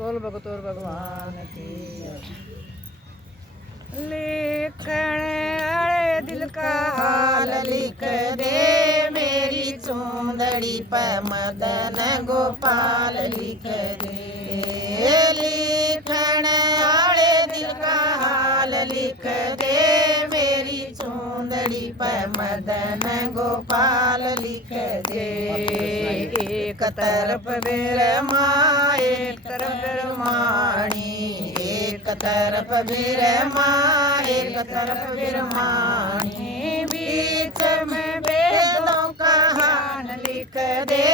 बोल भगतोर भगवान की। लिखण आले दिल का हाल लिख दे मेरी चूंदड़ी पे मदन गोपाल लिख दे। लिखण आले दिल का हाल लिख दे मेरी चूंदड़ी पे मदन गोपाल लिख दे। एक तरफ बिरमा एक तरफ बिरमाणी, एक तरफ बिरमा एक तरफ बिरमाणी, बीच में वेदों का हाल लिख दे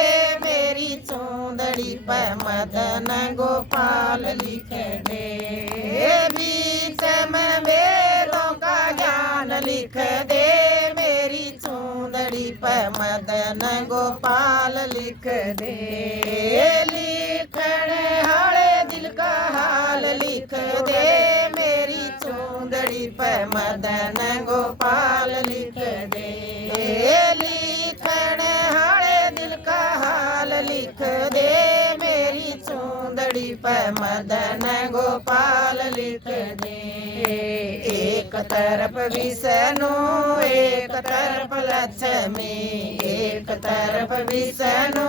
मेरी चूंदड़ी पे मदन गोपाल लिख दे। बीच में वेदों का ज्ञान लिख दे मेरी चूंदड़ी पे मदन गोपाल लिख दे। लिखण हाले दिल का हाल लिख दे मेरी चूंदड़ी पे मदन गोपाल लिख दे। लिखण हाले दिल का हाल लिख दे मेरी चूंदड़ी पे मदन गोपाल लिख दे। एक तरफ विष्णु एक तरफ लक्ष्मी, एक तरफ विष्णु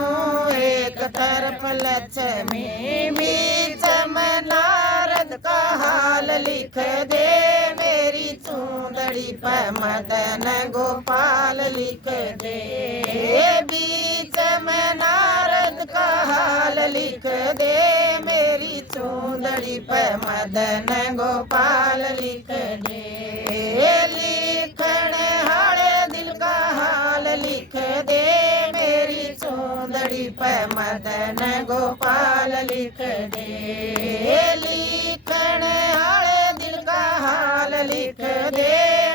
एक तरफ लक्ष्मी, बीच में नारद का हाल लिख दे मेरी चूंदड़ी पे मदन गोपाल लिख दे। बीच में नारद का हाल लिख दे मेरी चूंदड़ी पे मदन गोपाल लिख दे। लिखण हाले दिल का हाल लिख दे मेरी चूंदड़ी पे मदन गोपाल लिख दे। लिखण हाले दिल का हाल लिख दे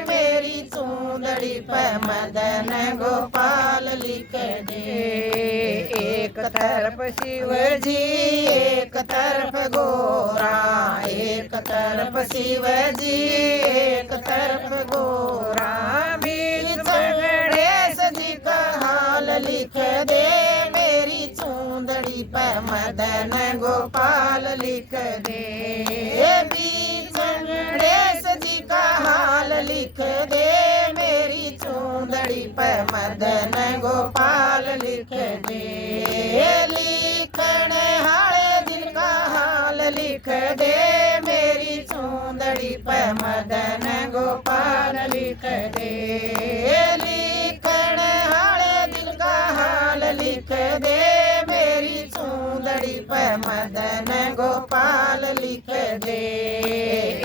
मेरी चूंदड़ी पे मदन गोपाल लिख दे। एक तरफ शिव जी एक तरफ गोरा, एक तरफ शिव जी एक तरफ गोरा, बीच गणेश जी का हाल लिख दे मेरी चूंदड़ी पे मदन गोपाल लिख दे। बीच गणेश जी का हाल लिख दे मेरी चूंदड़ी पे मदन गोपाल लिख दे। लिखण हाले दिल का हाल लिख दे मेरी चूंदड़ी पे मदन गोपाल लिख दे। लिखण हाले दिल का हाल लिख दे मेरी चूंदड़ी पे मदन गोपाल लिख दे।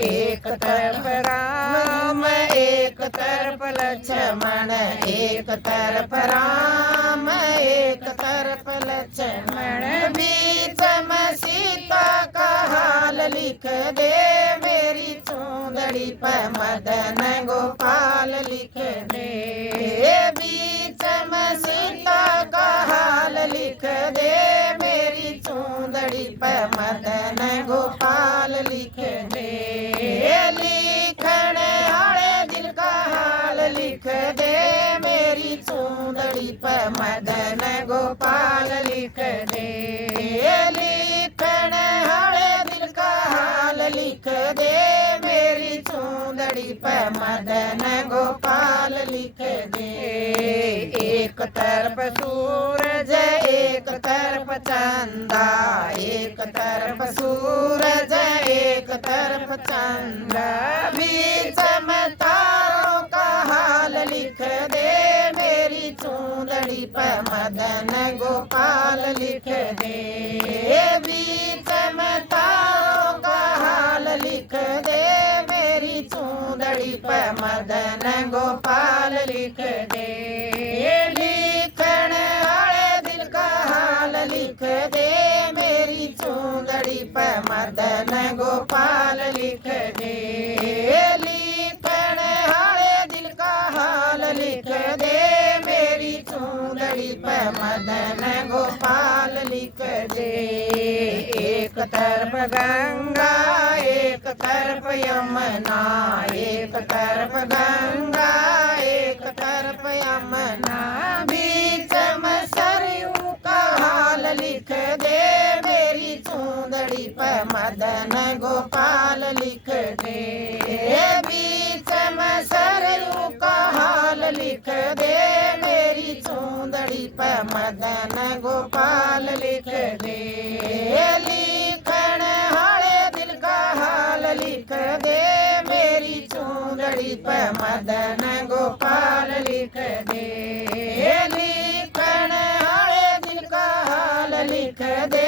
एक तरफ राम एक तरफ लक्ष्मण, एक तरफ राम एक तरफ लक्ष्मण, बीच में सीता का हाल लिख दे मेरी चूंदड़ी पे मदन गोपाल लिख दे। बीच में सीता का हाल लिख दे मेरी चूंदड़ी पे मदन गोपाल लिख दे। लिखण हाले दिल का हाल लिख दे मेरी चूंदड़ी पे मदन गोपाल लिख दे। लिखण हाले दिल का हाल लिख दे मेरी चूंदड़ी पे मदन गोपाल लिख दे। एक तरफ सूरज एक तरफ चंदा, एक तरफ सूरज एक तरफ चंदा, बीच में तारों का हाल लिख दे मेरी चूंदड़ी पे मदन गोपाल लिख दे। बीच में तारों का हाल लिख दे मेरी चूंदड़ी पे मदन गोपाल लिख दे। लिखण हाले दिल का हाल लिख दे मेरी चूंदड़ी पे मदन गोपाल लिख दे। लिखण हाले दिल का हाल लिख दे मेरी चूंदड़ी पे मदन गोपाल लिख दे। एक तरफ गंगा एक तरफ यमुना, एक तरफ गंगा एक तरफ यमुना, बीच में सरयू का हाल लिख दे मेरी चूंदड़ी पे मदन गोपाल लिख दे बीच में सरयू का हाल लिख दे मेरी चूंदड़ी पे मदन गोपाल लिख दे लिखण हाले दिल का हाल लिख दे मेरी चूंदड़ी पे मदन गोपाल लिख दे लिखण हाले दिल का हाल लिख दे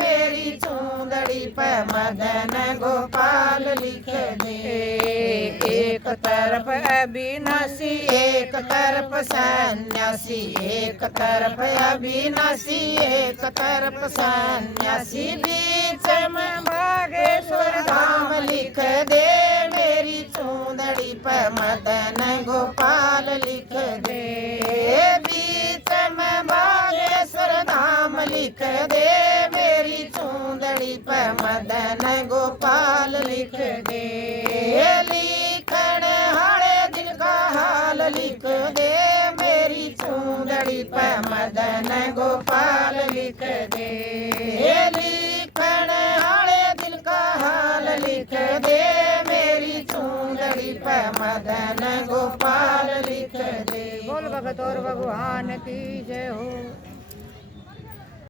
मेरी चूंदड़ी पे मदन गोपाल लिख दे एक तरफ अविनाशी एक तरफ सन्यासी एक तरफ अविनाशी एक तरफ सन्यासी बीच में बागेश्वर धाम लिख दे मेरी चूंदड़ी पे मदन गोपाल लिख दे बीच में बागेश्वर धाम लिख दे मेरी चूंदड़ी पे मदन गोपाल लिख दे लिखण हाले दिल का हाल लिख दे मेरी चूंदड़ी पे मदन गोपाल लिख दे लिखण हाले दिल का हाल लिख दे मेरी चूंदड़ी पे मदन गोपाल लिख दे। बोल भगत और भगवान की जय हो।